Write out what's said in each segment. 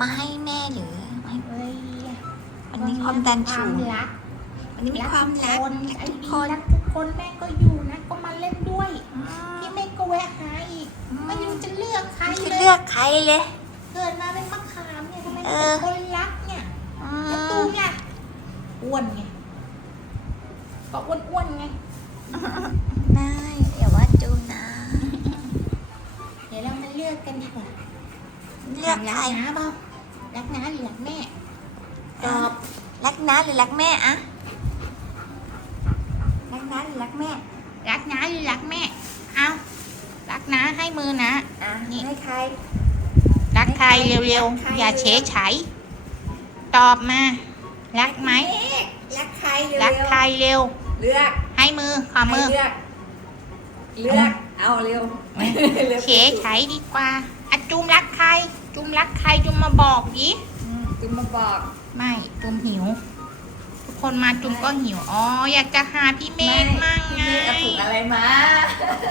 มาให้แม่หรือไม่เฮ้ยวันนี้ความดันคสูวามงรักวันนี้มีความรักคนรักไอ้ทุกดีคนรักทุกคนแม่ก็อยู่นะก็มาเล่นด้วยอืมพี่เมฆก็แวะหาอีกไม่รู้จะเลือกใครไม่เลเลืยอกใครเลย เกิดมาเป็นมะขามเนี่ยทำไมเอเป็นอคนรักเนี่ยอืแล้วตูมมเนี่ยอ้วนไงก็อ้วนๆไงได้อย่าว่าจูนนะเดี๋ยวเรามาเลือกกันดีกว่าเลือกใครรักน้าเปล่า รักน้าหรือรักแม่ตอบรักน้าหรือรักแม่อะรักน้าหรือรักแม่ รักน้าหรือรักแม่เอารักน้าให้มือนะอะนี่ให้ใครรักใครเร็วรักใครๆอย่าเฉยไฉตอบมา รักไหมรักใครเร็วรักใครเร็ว เลือกให้มือขอมือให้เลือกเลือกเอาเร็วเร็วเฉยไฉดีกว่าอะจุมรักใคร จุมรักใครจุมมาบอกดิอืมจุมมาบอก ไม่จุมหิว ทุกคนมาจุมก็หิว อ๋อ อยากจะหาพี่เมฆมั่งไงพี่เมฆเอาถุงอะไรมา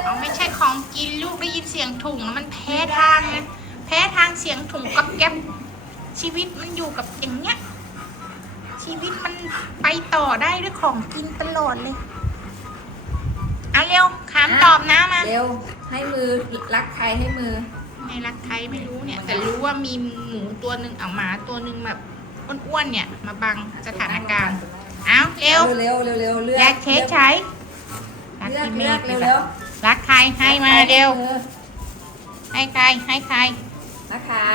เอาไม่ใช่ของกินลูกได้ยินเสียงถุงแล้วมันแพ้ทางนะแพ้ทางเสียงถุงกับแก๊บชีวิตมันอยู่กับอย่างเงี้ย ชีวิตมันไปต่อได้ด้วยของกินตลอดเลยเอาเร็วขามตอบนะมาเร็วให้มือรักใครให้มือ ในรักใครไม่รู้เนี่ย แต่รู้ว่ามีหมูตัวหนึ่งเอาหมาตัวหนึ่งแบบอ้วนๆเนี่ย มาบังสถานการณ์เอาเร็วเร็วเร็วเร็วเลือกอย่าเช็ดใช้รักเลือกพี่เมเลือฆกไปเร็วแบเร็วบรักใครให้มาเร็ว ออให้ใครให้ใคร นะคะ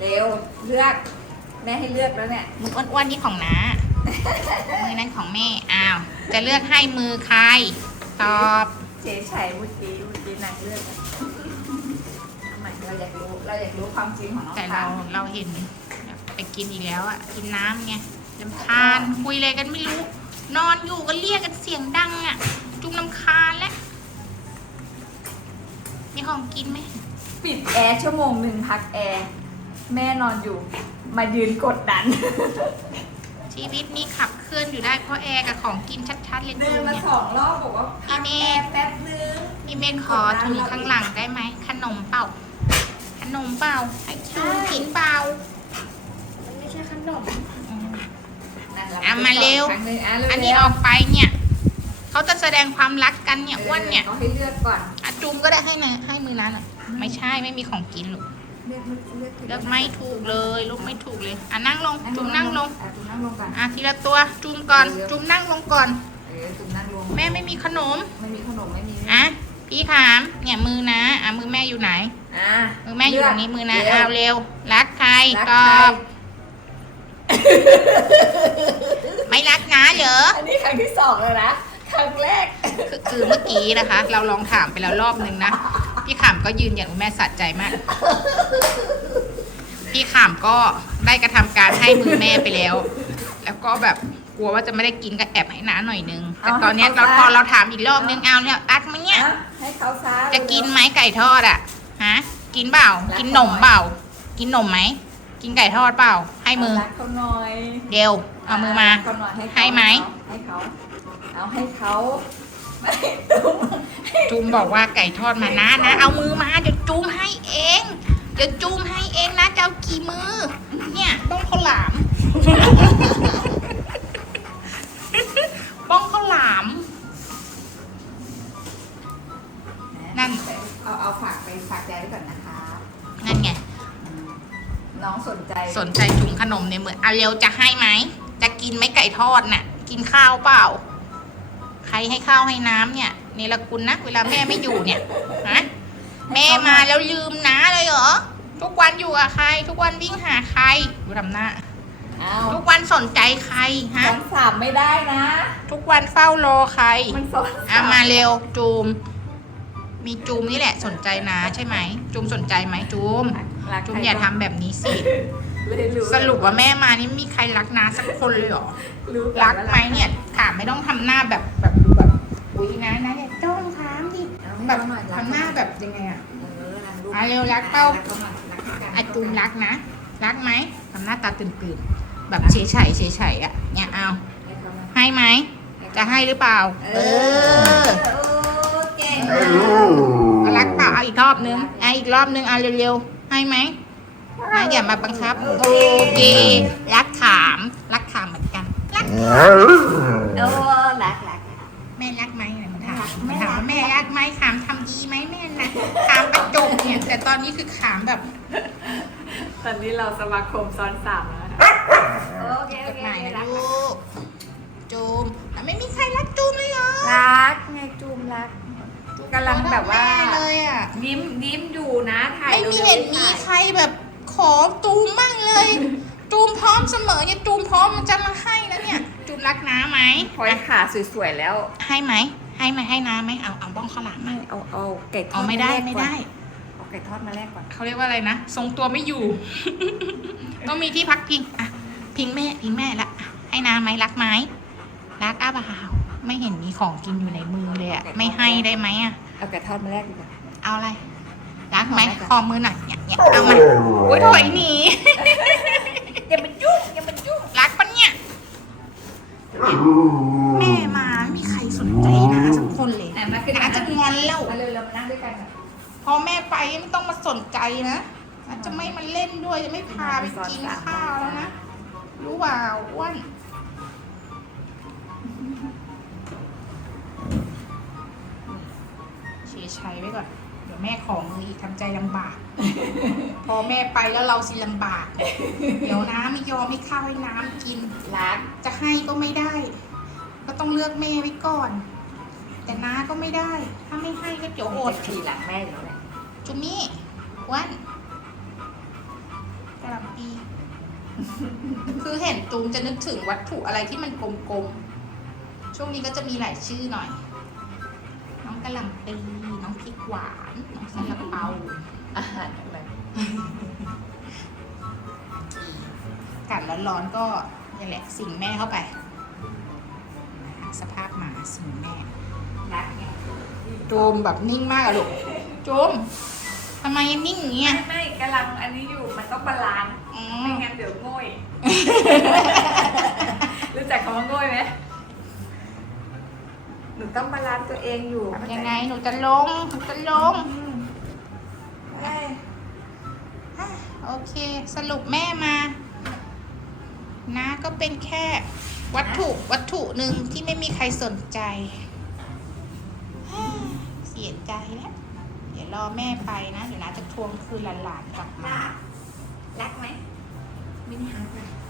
เร็วเลือก แม่ให้เลือกแล้วเนี่ยมืออ้วนๆนี่ของน้า มือนั้นของแม่ อ้าว จะเลือกให้มือใคร ตอบ เฉยไฉเมื่อกี้เมื่อกี้นางเลือกอะ เราอยากรู้ความจริงของน้องแต่ปาเราล์มเราเห็นแบบไปกินอีกแล้วอะกินน้ำไงลำคาญคุยอะไรกันไม่รู้ นอนอยู่ก็เรียกกันเสียงดังอะ จุงลำคาญแล้วมีของกินไหมปิดแอร์ชั่วโมงหนึ่งพักแอร์แม่นอนอยู่ มายืนกดดัน ชีวิตนี้ขับเคลื่อนอยู่ได้เพราะแอร์กับของกินชัดๆเลยเดิดูนมาเนี่ยสองรอบบอกว่าพักพี่แอเมฆร์แป๊บนึงพี่เมฆขอถุงข้างหลังได้ไหมขนมเปล่าข นมเปล่าไอ้จูนกินเปล่ามันไม่ใช่ขนมอืมนั่นแหละอะมาเร็วครั้งหนึ่งอะเร็ว อันนี้ออกไปเนี่ย เขาจะแสดงความรักกันเนี่ยอ้วนเนี่ยเขาให้เลือกก่อนอะจุมก็ได้ให้นะให้มือนั้นอะ ไม่ใช่ไม่มีของกินลูกเลือกเลือกเลือกเลือกไม่ถูกเลยลูกไม่ถูกเลย อะนั่งลงจุมนั่งลงอะจุมนั่งลงก่อนอะทีละตัวจุมก่อนจุมนั่งลงก่อนเออจุมนั่งลงแม่ไม่มีขนมไม่มีขนมไม่มีอะ พี่ขามเนี่ยมือนะ อะมือแม่อยู่ไหน อะมือแม่อยู่ตรงนี้มือนะเร็วเอาเร็ว รักใครรักตอใครบไม่รักนะเหรอ อันนี้ครั้งที่สองแล้วนะครั้งแรกคือคือเมื่อกี้นะคะ เราลองถามไปแล้วรอบนึงนะ พี่ขามก็ยืนยันว่าแม่สะใจมาก พี่ขามก็ได้กระทำการให้มือแม่ไปแล้ว แล้วก็แบบกลัวว่าจะไม่ได้กินก็แอบให้น้าหน่อยนึง แต่ตอนเนี้ยเราพอเราถามอีกรอบนึงเอาเนี่ยรักมั้ยเนี่ยอะให้เขาซะจะกินไหมไก่ทอดอะ ฮะ กินเปล่า กินหนมเปล่า กินหนมไหม กินไก่ทอดเปล่า ให้มือ รักเขาหน่อยเดี๋ยวเอามือมารักเขหน่อยให้เขาให้ไหม ให้เขา เอาให้เขาไม่ตุ้มจูมบอกว่าไก่ทอดมานะนะ เอามือมาเดี๋ยวจูมให้เอง เดี๋ยวจูมให้เองนะจะเอากี่มือ เนี่ยต้องข้าวหลาม บ้องข้าวหลาม นั่นเอาเอาฝากไปฝากใจไว้ก่อนนะคะนั่นไงอืมน้องสนใจสนใจถุงขนมในมือเอาเร็วจะให้ไหม จะกินไหมไก่ทอดน่ะ กินข้าวเปล่า ใครให้ข้าวให้น้ำเนี่ยเนรคุณนะ เวลาแม่ไม่อยู่เนี่ยฮะแม่มาแล้วลืมน้าเลยเหรอ ทุกวันอยู่กับใคร ทุกวันวิ่งหาใครดูทำหน้าเอาทุกวันสนใจใครฮะสอนสามไม่ได้นะ ทุกวันเฝ้ารอใครมันสอนอะมาเร็วจูม มีจูมนี่แหละสนใจนะใช่ไหม จูมสนใจไหมจูม รักจูมอย่าทำแบบนี้สิ เลยรู้สรุปว่าแม่มานี่มีใครรักนาสักคนเลยเหรอรู้อนรักว่าไหมเนี่ย ถามไม่ต้องทำหน้าแบบแบบดูแบบ อุ้ยนะนะเนี่ยจ้องถามดิเอาให้แบบเขาหน่อยรักทำหน้าแบบยังไงอะเออรักลูกอะเร็วรักเป้า รักเขาหน่อยรักเขากันอาจูมรักนะ รักไหมทำหน้าตาตื่นๆ แบบเฉยๆเฉยๆอะเนี่ยเอาให้เขาหน่อยให้ไหม จะให้หรือเปล่า เออโอ้เก่งเอารักเปล่าเอาอีกรอบนึงเอาอีกรอบนึงเอาเร็วๆ ให้ไหมนะอย่ามาบังคับ โอเค รักขาม รักขามเหมือนกัน รักโอ้รักรักแม่รักไหมไหนมาถามรักมาแม่ถามรักว่าแม่รักไหมขามทำดีไหมแม่นะขามประจุเนี่ย แต่ตอนนี้คือขามแบบ ตอนนี้เราสมาคมซ้อนสามแล้วนะคะ โอเคกโอฎเคหมายนะรักลูกจูมแต่ไม่มีใครรักจูมเลยเหรอรักไงจูมรัก กำลังแบบว่าแม่เลยอะ ยิ้มยิ้มอยู่นะถ่ายไม่มีร็วๆเห็นมีถ่ายใครแบบขอจูมมั่งเลยจูมพร้อมเสมอเนี่ยจูมพร้อมมันจะมาให้แล้วเนี่ยจูมรักน้าไหมพอยขาสวยๆแล้วให้ไหมให้ไหมให้น้าไหมเอาเอาบ้องข้าวหลามมาไม่เอาเอาไก่ทอเอาดไม่ได้าแลกไม่ก่อนได้ เอาไก่ทอดมาแลกก่อนเขาเรียกว่าอะไรนะ ทรงตัวไม่อยู่ ต้องมีที่พักพิงอะ พิงแม่พิงแม่ละอะให้น้าไหมรักไหมรักอ้าเปล่าไม่เห็นมีของกินอยู่ในมือเลยอะไม่ให้ได้ไหมอะเอาไก่ทอดมาแลกดีกว่าเอาอะไร รักไหมขอแม่จ้ะขอมือหน่อยเนี่ยเนี่ยเอามาโอ้ยถอยหนีอย่ามายุ่งอย่ามายุ่งรักปะเนี่ยแม่มาไม่มีใครสนใจนะสักคนเลยไหนมาขึ้นนาจะงอนแล้วมาเร็วๆมานั่งด้วยกันอะพอแม่ไปไม่ต้องมาสนใจนะนาจะไม่มาเล่นด้วยจะไม่พาไปกินข้าวแล้วนะ รู้เปล่าอ้วนเชียร์ชัยไว้ก่อน เดี๋ยวแม่ของมืออีกทำใจลำบาก พอแม่ไปแล้วเราสิลำบาก เดี๋ยวน้ำไม่ยอมไม่ข้าวให้น้ำกินรักจะให้ก็ไม่ได้ ก็ต้องเลือกแม่ไว้ก่อน แต่น้าก็ไม่ได้ ถ้าไม่ให้ก็เดี๋ยวอดทีหลังแม่อยู่แล้วแหละจุมี่อ้วันกระหลำปี คือเห็นจูมจะนึกถึงวัตถุอะไรที่มันกลมๆ ช่วงนี้ก็จะมีหลายชื่อหน่อย น้องกระหลำปีน้องพริกหวาน น้องซาลาเปาอาหารอะไรอากาศร้อนๆก็นี่แหละสิ่งแม่เข้าไป สภาพหมาสิ่งแม่รักไงโจมแบบนิ่งมากอะลูกโจมทำไมยังนิ่งอย่างเงี้ย ไม่ไม่กำลังอันนี้อยู่มันต้องบาลานซ์ อืไม่มงั้นเดี๋ยวโง่ย รู้จักคำว่าโง่ยไหมหนูต้องบาลานซ์ตัวเองอยู่ยังไงหนูจะลงหนูจะลง อืมใช่อะโอเค สรุปแม่มา นะก็เป็นแค่วัตถุวัตถุหนึ่งที่ไม่มีใครสนใจเสียใจแล้ว เดี๋ยวรอแม่ไปนะ เดี๋ยวนะจะทวงคืนหลานๆกลับมารัก รักไหมไม่ได้ฮักนะท่าน